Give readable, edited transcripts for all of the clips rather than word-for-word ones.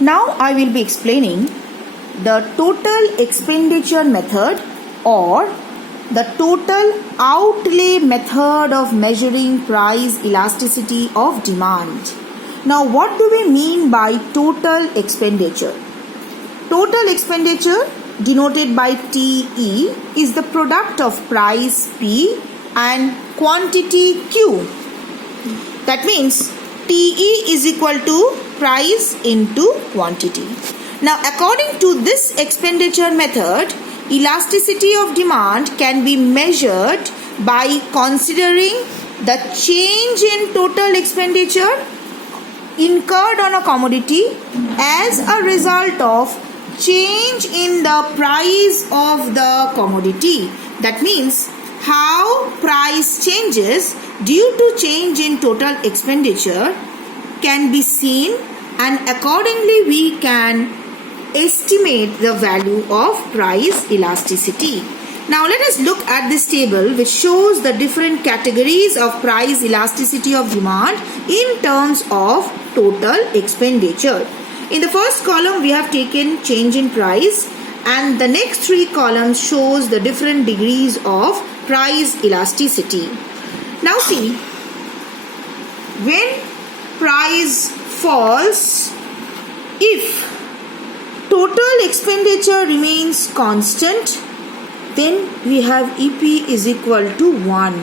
Now I will be explaining the total expenditure method or the total outlay method of measuring price elasticity of demand. Now what do we mean by total expenditure? Total expenditure denoted by TE is the product of price P and quantity Q. That means TE is equal to price into quantity. Now according to this expenditure method, elasticity of demand can be measured by considering the change in total expenditure incurred on a commodity as a result of change in the price of the commodity. That means how price changes due to change in total expenditure can be seen, and accordingly we can estimate the value of price elasticity. Now let us look at this table which shows the different categories of price elasticity of demand in terms of total expenditure. In the first column we have taken change in price, and the next three columns shows the different degrees of price elasticity. Now see, when price falls, if total expenditure remains constant, then we have EP is equal to 1.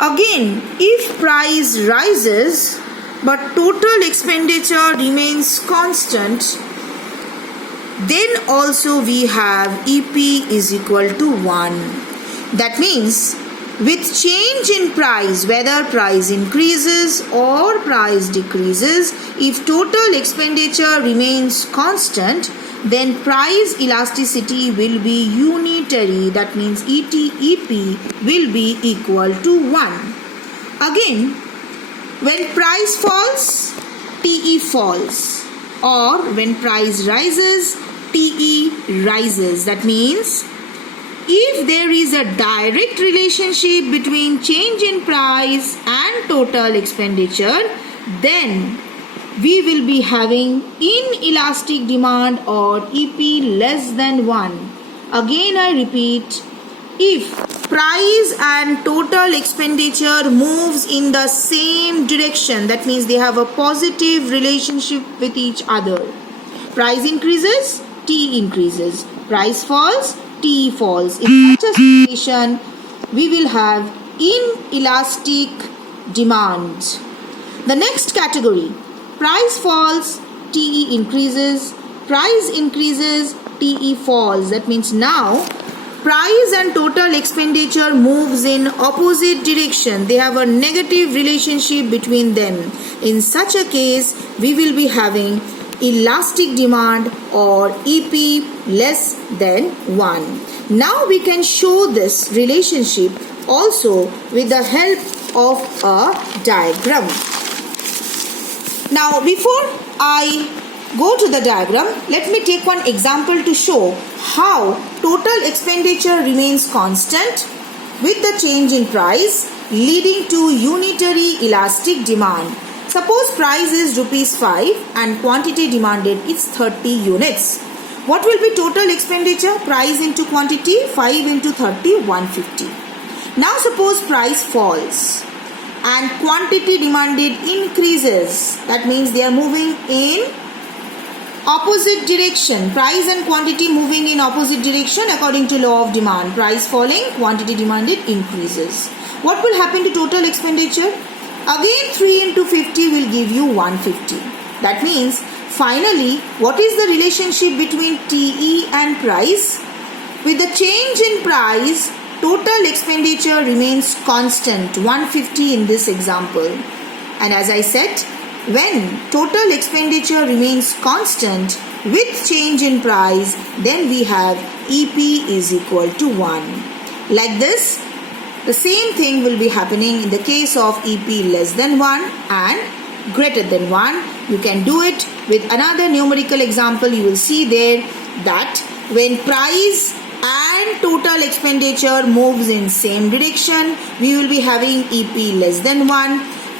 Again, if price rises but total expenditure remains constant, then also we have EP is equal to 1. That means with change in price, whether price increases or price decreases, if total expenditure remains constant, then price elasticity will be unitary. That means EP will be equal to 1. Again, when price falls, TE falls, or when price rises, TE rises. That means if there is a direct relationship between change in price and total expenditure, then we will be having inelastic demand or EP less than 1. Again I repeat, if price and total expenditure moves in the same direction, that means they have a positive relationship with each other. Price increases, T increases. Price falls, T falls. In such a situation, we will have inelastic demand. The next category, price falls, TE increases. Price increases, TE falls. That means now price and total expenditure moves in opposite direction. They have a negative relationship between them. In such a case, we will be having elastic demand or EP less than 1. Now we can show this relationship also with the help of a diagram. Now before I go to the diagram, let me take one example to show how total expenditure remains constant with the change in price leading to unitary elastic demand. Suppose price is rupees 5 and quantity demanded is 30 units. What will be total expenditure? Price into quantity, 5 into 30, 150. Now suppose price falls and quantity demanded increases. That means they are moving in opposite direction. Price and quantity moving in opposite direction according to law of demand. Price falling, quantity demanded increases. What will happen to total expenditure? Again 3 into 50 will give you 150. That means finally what is the relationship between TE and price? With the change in price, total expenditure remains constant, 150 in this example. And as I said, when total expenditure remains constant with change in price, then we have EP is equal to 1. Like this, the same thing will be happening in the case of EP less than 1 and greater than 1. You can do it with another numerical example. You will see there that when price and total expenditure moves in same direction, we will be having EP less than 1,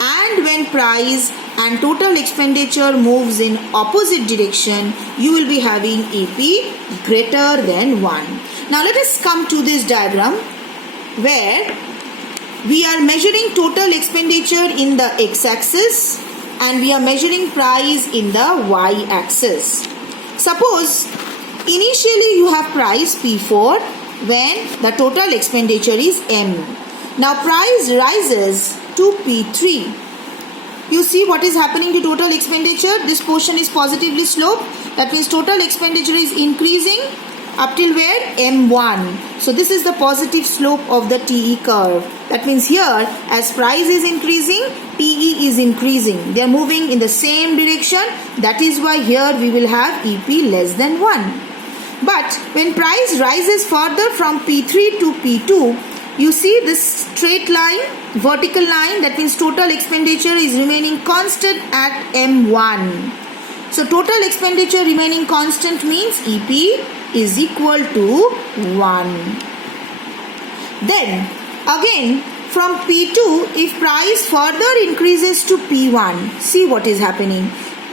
and when price and total expenditure moves in opposite direction, you will be having EP greater than 1. Now let us come to this diagram where we are measuring total expenditure in the x-axis and we are measuring price in the y-axis. Suppose initially you have price P4 when the total expenditure is M. Now price rises to P3. You see what is happening to total expenditure? This portion is positively sloped. That means total expenditure is increasing up till where? M1. So this is the positive slope of the TE curve. That means here as price is increasing, TE is increasing. They are moving in the same direction. That is why here we will have EP less than 1. But when price rises further from P3 to P2, you see this straight line, vertical line, that means total expenditure is remaining constant at M1. So total expenditure remaining constant means EP is equal to 1. Then again from P2, if price further increases to P1, see what is happening.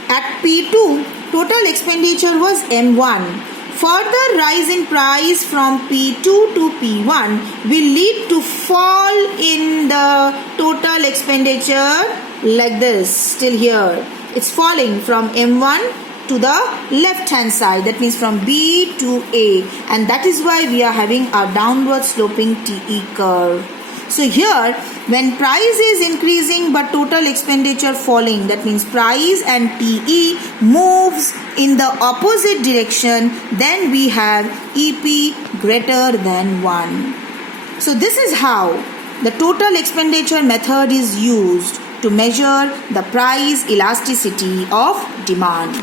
At P2, total expenditure was M1. Further rise in price from P2 to P1 will lead to fall in the total expenditure like this, till here. It's falling from M1 to the left hand side, that means from B to A, and that is why we are having a downward sloping TE curve. So here when price is increasing but total expenditure falling, that means price and TE moves in the opposite direction, then we have EP greater than 1. So this is how the total expenditure method is used to measure the price elasticity of demand.